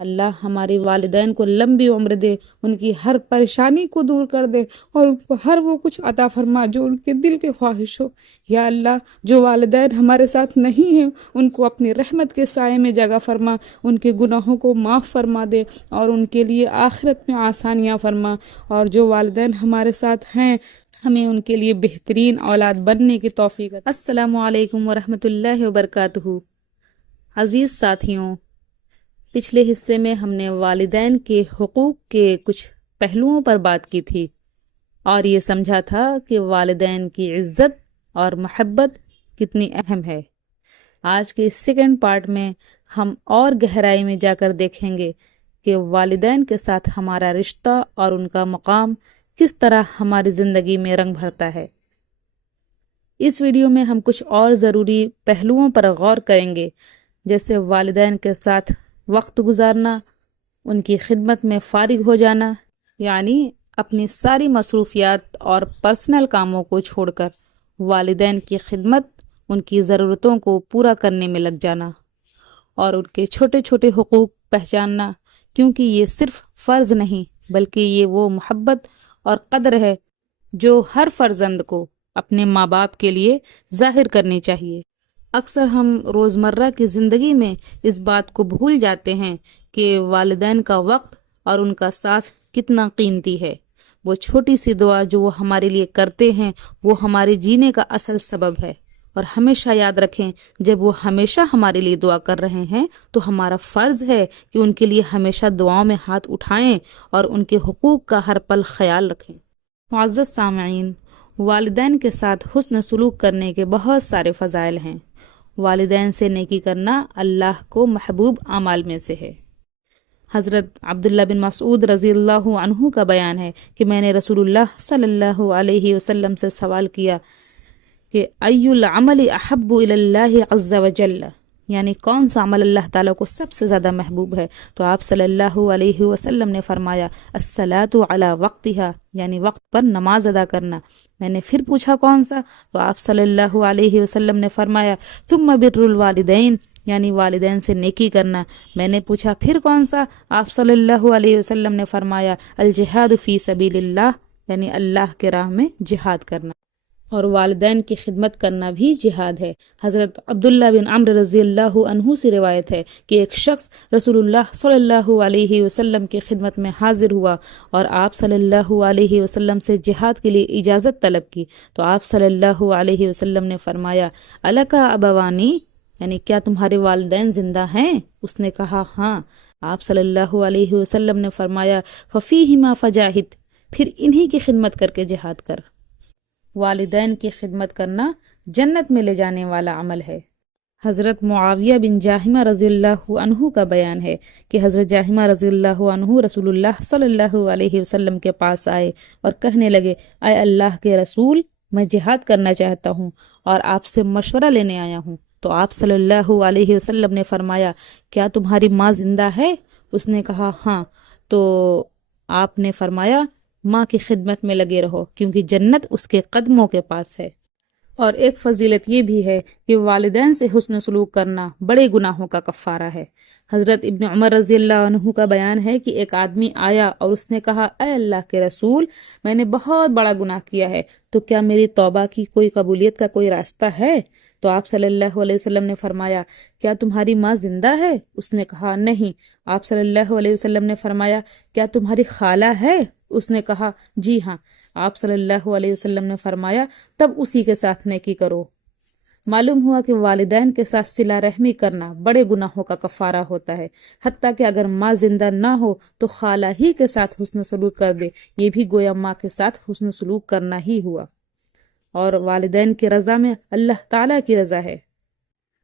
اللہ ہمارے والدین کو لمبی عمر دے، ان کی ہر پریشانی کو دور کر دے اور ان کو ہر وہ کچھ عطا فرما جو ان کے دل کے خواہش ہو۔ یا اللہ جو والدین ہمارے ساتھ نہیں ہیں ان کو اپنی رحمت کے سائے میں جگہ فرما، ان کے گناہوں کو معاف فرما دے اور ان کے لیے آخرت میں آسانیاں فرما۔ اور جو والدین ہمارے ساتھ ہیں ہمیں ان کے لیے بہترین اولاد بننے کی توفیق عطا۔ السلام علیکم ورحمۃ اللہ وبرکاتہ۔ عزیز ساتھیوں، پچھلے حصے میں ہم نے والدین کے حقوق کے کچھ پہلوؤں پر بات کی تھی اور یہ سمجھا تھا کہ والدین کی عزت اور محبت کتنی اہم ہے۔ آج کے اس سیکنڈ پارٹ میں ہم اور گہرائی میں جا کر دیکھیں گے کہ والدین کے ساتھ ہمارا رشتہ اور ان کا مقام کس طرح ہماری زندگی میں رنگ بھرتا ہے۔ اس ویڈیو میں ہم کچھ اور ضروری پہلوؤں پر غور کریں گے، جیسے والدین کے ساتھ وقت گزارنا، ان کی خدمت میں فارغ ہو جانا، یعنی اپنی ساری مصروفیات اور پرسنل کاموں کو چھوڑ کر والدین کی خدمت، ان کی ضرورتوں کو پورا کرنے میں لگ جانا، اور ان کے چھوٹے چھوٹے حقوق پہچاننا، کیونکہ یہ صرف فرض نہیں بلکہ یہ وہ محبت اور قدر ہے جو ہر فرزند کو اپنے ماں باپ کے لیے ظاہر کرنی چاہیے۔ اکثر ہم روزمرہ کی زندگی میں اس بات کو بھول جاتے ہیں کہ والدین کا وقت اور ان کا ساتھ کتنا قیمتی ہے۔ وہ چھوٹی سی دعا جو وہ ہمارے لیے کرتے ہیں وہ ہمارے جینے کا اصل سبب ہے۔ اور ہمیشہ یاد رکھیں، جب وہ ہمیشہ ہمارے لیے دعا کر رہے ہیں تو ہمارا فرض ہے کہ ان کے لیے ہمیشہ دعاؤں میں ہاتھ اٹھائیں اور ان کے حقوق کا ہر پل خیال رکھیں۔ معزز سامعین، والدین کے ساتھ حسن سلوک کرنے کے بہت سارے فضائل ہیں۔ والدین سے نیکی کرنا اللہ کو محبوب اعمال میں سے ہے۔ حضرت عبداللہ بن مسعود رضی اللہ عنہ کا بیان ہے کہ میں نے رسول اللہ صلی اللہ علیہ وسلم سے سوال کیا کہ ای العمل احب الی اللہ عز وجل، یعنی کون سا عمل اللہ تعالیٰ کو سب سے زیادہ محبوب ہے؟ تو آپ صلی اللہ علیہ وسلم نے فرمایا الصلاۃ علی وقتہا، یعنی وقت پر نماز ادا کرنا۔ میں نے پھر پوچھا کون سا؟ تو آپ صلی اللہ علیہ وسلم نے فرمایا ثم بر الوالدین، یعنی والدین سے نیکی کرنا۔ میں نے پوچھا پھر کون سا؟ آپ صلی اللہ علیہ وسلم نے فرمایا الجہاد فی سبیل اللہ، یعنی اللہ کے راہ میں جہاد کرنا۔ اور والدین کی خدمت کرنا بھی جہاد ہے۔ حضرت عبداللہ بن عمرو رضی اللہ عنہ سے روایت ہے کہ ایک شخص رسول اللہ صلی اللہ علیہ وسلم کی خدمت میں حاضر ہوا اور آپ صلی اللہ علیہ وسلم سے جہاد کے لیے اجازت طلب کی۔ تو آپ صلی اللہ علیہ وسلم نے فرمایا الکا ابوانی، یعنی کیا تمہارے والدین زندہ ہیں؟ اس نے کہا ہاں۔ آپ صلی اللہ علیہ وسلم نے فرمایا ففیہما فجاہد، پھر انہی کی خدمت کر کے جہاد کر۔ والدین کی خدمت کرنا جنت میں لے جانے والا عمل ہے۔ حضرت معاویہ بن جاہمہ رضی اللہ عنہ کا بیان ہے کہ حضرت جاہمہ رضی اللہ عنہ رسول اللہ صلی اللہ علیہ وسلم کے پاس آئے اور کہنے لگے اے اللہ کے رسول، میں جہاد کرنا چاہتا ہوں اور آپ سے مشورہ لینے آیا ہوں۔ تو آپ صلی اللہ علیہ وسلم نے فرمایا کیا تمہاری ماں زندہ ہے؟ اس نے کہا ہاں۔ تو آپ نے فرمایا ماں کی خدمت میں لگے رہو، کیونکہ جنت اس کے قدموں کے پاس ہے۔ اور ایک فضیلت یہ بھی ہے کہ والدین سے حسن سلوک کرنا بڑے گناہوں کا کفارہ ہے۔ حضرت ابن عمر رضی اللہ عنہ کا بیان ہے کہ ایک آدمی آیا اور اس نے کہا اے اللہ کے رسول، میں نے بہت بڑا گناہ کیا ہے، تو کیا میری توبہ کی کوئی قبولیت کا کوئی راستہ ہے؟ تو آپ صلی اللہ علیہ وسلم نے فرمایا کیا تمہاری ماں زندہ ہے؟ اس نے کہا نہیں۔ آپ صلی اللہ علیہ وسلم نے فرمایا کیا تمہاری خالہ ہے؟ اس نے کہا جی ہاں۔ آپ صلی اللہ علیہ وسلم نے فرمایا تب اسی کے ساتھ نیکی کرو۔ معلوم ہوا کہ والدین کے ساتھ صلہ رحمی کرنا بڑے گناہوں کا کفارہ ہوتا ہے، حتیٰ کہ اگر ماں زندہ نہ ہو تو خالہ ہی کے ساتھ حسن سلوک کر دے، یہ بھی گویا ماں کے ساتھ حسن سلوک کرنا ہی ہوا۔ اور والدین کی رضا میں اللہ تعالیٰ کی رضا ہے۔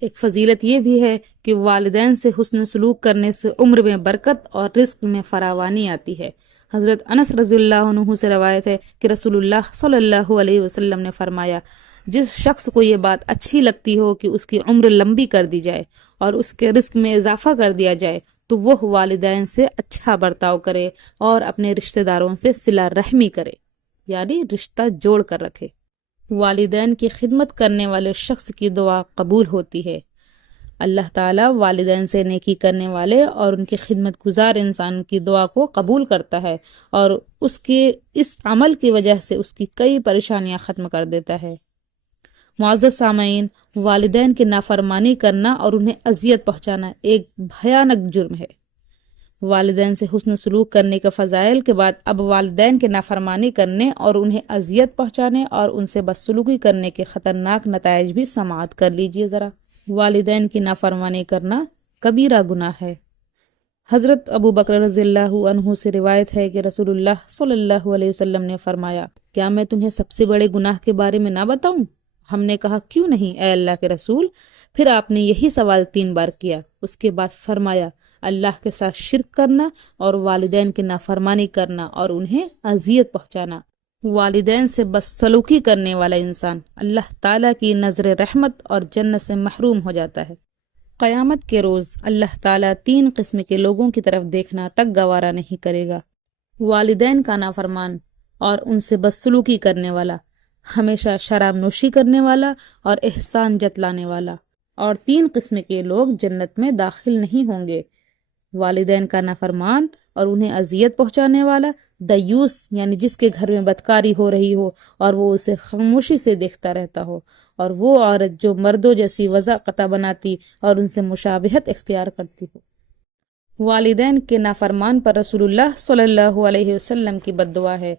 ایک فضیلت یہ بھی ہے کہ والدین سے حسن سلوک کرنے سے عمر میں برکت اور رزق میں فراوانی آتی ہے۔ حضرت انس رضی اللہ عنہ سے روایت ہے کہ رسول اللہ صلی اللہ علیہ وسلم نے فرمایا جس شخص کو یہ بات اچھی لگتی ہو کہ اس کی عمر لمبی کر دی جائے اور اس کے رزق میں اضافہ کر دیا جائے تو وہ والدین سے اچھا برتاؤ کرے اور اپنے رشتہ داروں سے صلہ رحمی کرے، یعنی رشتہ جوڑ کر رکھے۔ والدین کی خدمت کرنے والے شخص کی دعا قبول ہوتی ہے۔ اللہ تعالیٰ والدین سے نیکی کرنے والے اور ان کی خدمت گزار انسان کی دعا کو قبول کرتا ہے اور اس کے اس عمل کی وجہ سے اس کی کئی پریشانیاں ختم کر دیتا ہے۔ معزز سامعین، والدین کی نافرمانی کرنا اور انہیں اذیت پہنچانا ایک بھیانک جرم ہے۔ والدین سے حسن سلوک کرنے کے فضائل کے بعد اب والدین کے نافرمانی کرنے اور انہیں اذیت پہنچانے اور ان سے بدسلوکی کرنے کے خطرناک نتائج بھی سماعت کر لیجئے ذرا۔ والدین کی نافرمانی کرنا کبیرہ گناہ ہے۔ حضرت ابو بکر رضی اللہ عنہ سے روایت ہے کہ رسول اللہ صلی اللہ علیہ وسلم نے فرمایا، کیا میں تمہیں سب سے بڑے گناہ کے بارے میں نہ بتاؤں؟ ہم نے کہا کیوں نہیں اے اللہ کے رسول؟ پھر آپ نے یہی سوال 3 بار کیا۔ اس کے بعد فرمایا، اللہ کے ساتھ شرک کرنا اور والدین کی نافرمانی کرنا اور انہیں اذیت پہنچانا۔ والدین سے بدسلوکی کرنے والا انسان اللہ تعالیٰ کی نظر رحمت اور جنت سے محروم ہو جاتا ہے۔ قیامت کے روز اللہ تعالیٰ 3 قسم کے لوگوں کی طرف دیکھنا تک گوارا نہیں کرے گا: والدین کا نافرمان اور ان سے بدسلوکی کرنے والا، ہمیشہ شراب نوشی کرنے والا اور احسان جتلانے والا، اور 3 قسم کے لوگ جنت میں داخل نہیں ہوں گے: والدین کا نافرمان اور انہیں اذیت پہنچانے والا، دیوس یعنی جس کے گھر میں بدکاری ہو رہی ہو اور وہ اسے خاموشی سے دیکھتا رہتا ہو، اور وہ عورت جو مردوں جیسی وضع قطع بناتی اور ان سے مشابہت اختیار کرتی ہو۔ والدین کے نافرمان پر رسول اللہ صلی اللہ علیہ وسلم کی بد دعا ہے۔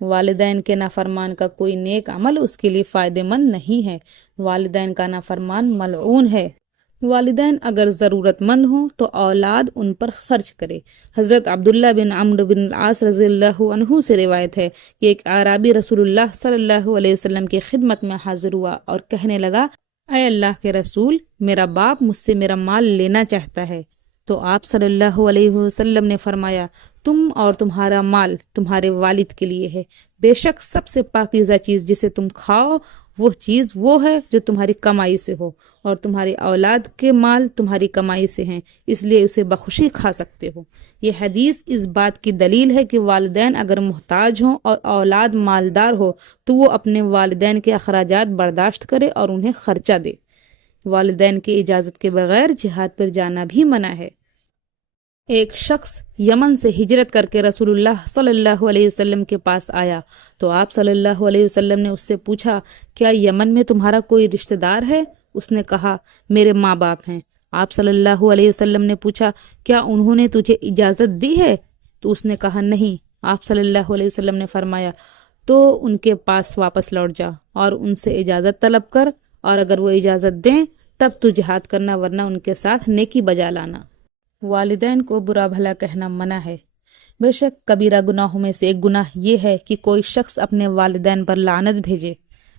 والدین کے نافرمان کا کوئی نیک عمل اس کے لیے فائدہ مند نہیں ہے۔ والدین کا نافرمان ملعون ہے۔ والدین اگر ضرورت مند ہوں تو اولاد ان پر خرچ کرے۔ حضرت عبداللہ بن عمرو بن العاص رضی اللہ عنہ سے روایت ہے کہ ایک اعرابی رسول اللہ صلی اللہ علیہ وسلم کی خدمت میں حاضر ہوا اور کہنے لگا، اے اللہ کے رسول، میرا باپ مجھ سے میرا مال لینا چاہتا ہے۔ تو آپ صلی اللہ علیہ وسلم نے فرمایا، تم اور تمہارا مال تمہارے والد کے لیے ہے۔ بے شک سب سے پاکیزہ چیز جسے تم کھاؤ وہ چیز وہ ہے جو تمہاری کمائی سے ہو، اور تمہاری اولاد کے مال تمہاری کمائی سے ہیں، اس لیے اسے بخوشی کھا سکتے ہو۔ یہ حدیث اس بات کی دلیل ہے کہ والدین اگر محتاج ہوں اور اولاد مالدار ہو تو وہ اپنے والدین کے اخراجات برداشت کرے اور انہیں خرچہ دے۔ والدین کی اجازت کے بغیر جہاد پر جانا بھی منع ہے۔ ایک شخص یمن سے ہجرت کر کے رسول اللہ صلی اللہ علیہ وسلم کے پاس آیا تو آپ صلی اللہ علیہ وسلم نے اس سے پوچھا، کیا یمن میں تمہارا کوئی رشتہ دار ہے؟ اس نے کہا، میرے ماں باپ ہیں۔ آپ صلی اللہ علیہ وسلم نے پوچھا، کیا انہوں نے تجھے اجازت دی ہے؟ تو اس نے کہا، نہیں۔ آپ صلی اللہ علیہ وسلم نے فرمایا، تو ان کے پاس واپس لوٹ جا اور ان سے اجازت طلب کر، اور اگر وہ اجازت دیں تب تو جہاد کرنا، ورنہ ان کے ساتھ نیکی بجا لانا۔ والدین کو برا بھلا کہنا منع ہے۔ بے شک کبیرہ گناہوں میں سے ایک گناہ یہ ہے کہ کوئی شخص اپنے والدین پر لعنت بھیجے۔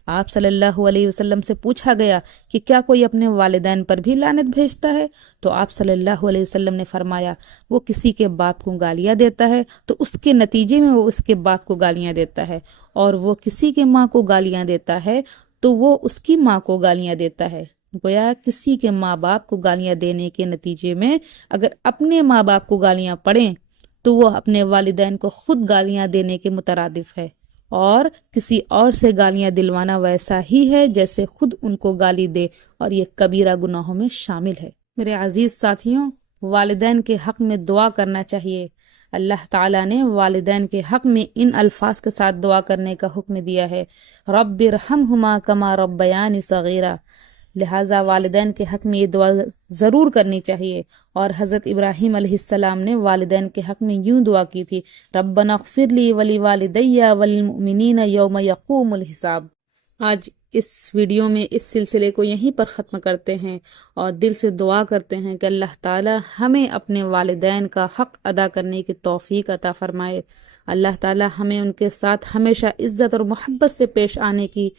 آپ صلی اللہ علیہ وسلم سے پوچھا گیا کہ کیا کوئی اپنے والدین پر بھی لعنت بھیجتا ہے؟ تو آپ صلی اللہ علیہ وسلم نے فرمایا، وہ کسی کے باپ کو گالیاں دیتا ہے تو اس کے نتیجے میں وہ اس کے باپ کو گالیاں دیتا ہے، اور وہ کسی کے ماں کو گالیاں دیتا ہے تو وہ اس کی ماں کو گالیاں دیتا ہے۔ گویا کسی کے ماں باپ کو گالیاں دینے کے نتیجے میں اگر اپنے ماں باپ کو گالیاں پڑیں تو وہ اپنے والدین کو خود گالیاں دینے کے مترادف ہے، اور کسی اور سے گالیاں دلوانا ویسا ہی ہے جیسے خود ان کو گالی دے، اور یہ کبیرہ گناہوں میں شامل ہے۔ میرے عزیز ساتھیوں، والدین کے حق میں دعا کرنا چاہیے۔ اللہ تعالیٰ نے والدین کے حق میں ان الفاظ کے ساتھ دعا کرنے کا حکم دیا ہے، رب ارحمہما کما ربیانی صغیرا۔ لہٰذا والدین کے حق میں یہ دعا ضرور کرنی چاہیے۔ اور حضرت ابراہیم علیہ السلام نے والدین کے حق میں یوں دعا کی تھی، ربنا اغفر لی ولی والدی وللمؤمنین یوم یقوم الحساب۔ آج اس ویڈیو میں اس سلسلے کو یہیں پر ختم کرتے ہیں، اور دل سے دعا کرتے ہیں کہ اللہ تعالی ہمیں اپنے والدین کا حق ادا کرنے کی توفیق عطا فرمائے۔ اللہ تعالی ہمیں ان کے ساتھ ہمیشہ عزت اور محبت سے پیش آنے کی،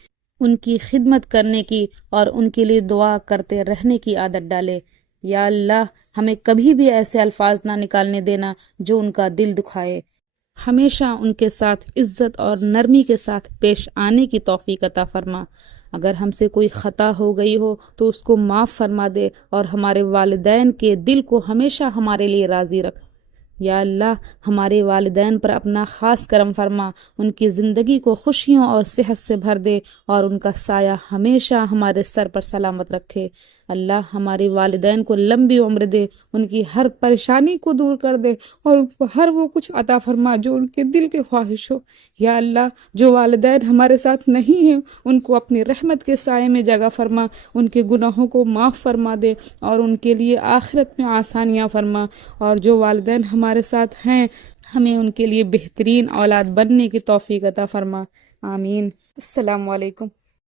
ان کی خدمت کرنے کی اور ان کے لیے دعا کرتے رہنے کی عادت ڈالے۔ یا اللہ، ہمیں کبھی بھی ایسے الفاظ نہ نکالنے دینا جو ان کا دل دکھائے۔ ہمیشہ ان کے ساتھ عزت اور نرمی کے ساتھ پیش آنے کی توفیق عطا فرما۔ اگر ہم سے کوئی خطا ہو گئی ہو تو اس کو معاف فرما دے، اور ہمارے والدین کے دل کو ہمیشہ ہمارے لیے راضی رکھ۔ یا اللہ، ہمارے والدین پر اپنا خاص کرم فرما، ان کی زندگی کو خوشیوں اور صحت سے بھر دے، اور ان کا سایہ ہمیشہ ہمارے سر پر سلامت رکھے۔ اللہ ہمارے والدین کو لمبی عمر دے، ان کی ہر پریشانی کو دور کر دے اور ان کو ہر وہ کچھ عطا فرما جو ان کے دل کے خواہش ہو۔ یا اللہ جو والدین ہمارے ساتھ نہیں ہیں ان کو اپنی رحمت کے سائے میں جگہ فرما، ان کے گناہوں کو معاف فرما دے اور ان کے لیے آخرت میں آسانیاں فرما، اور جو والدین ہمارے ساتھ ہیں ہمیں ان کے لیے بہترین اولاد بننے کی توفیق عطا فرما، آمین۔ السلام علیکم۔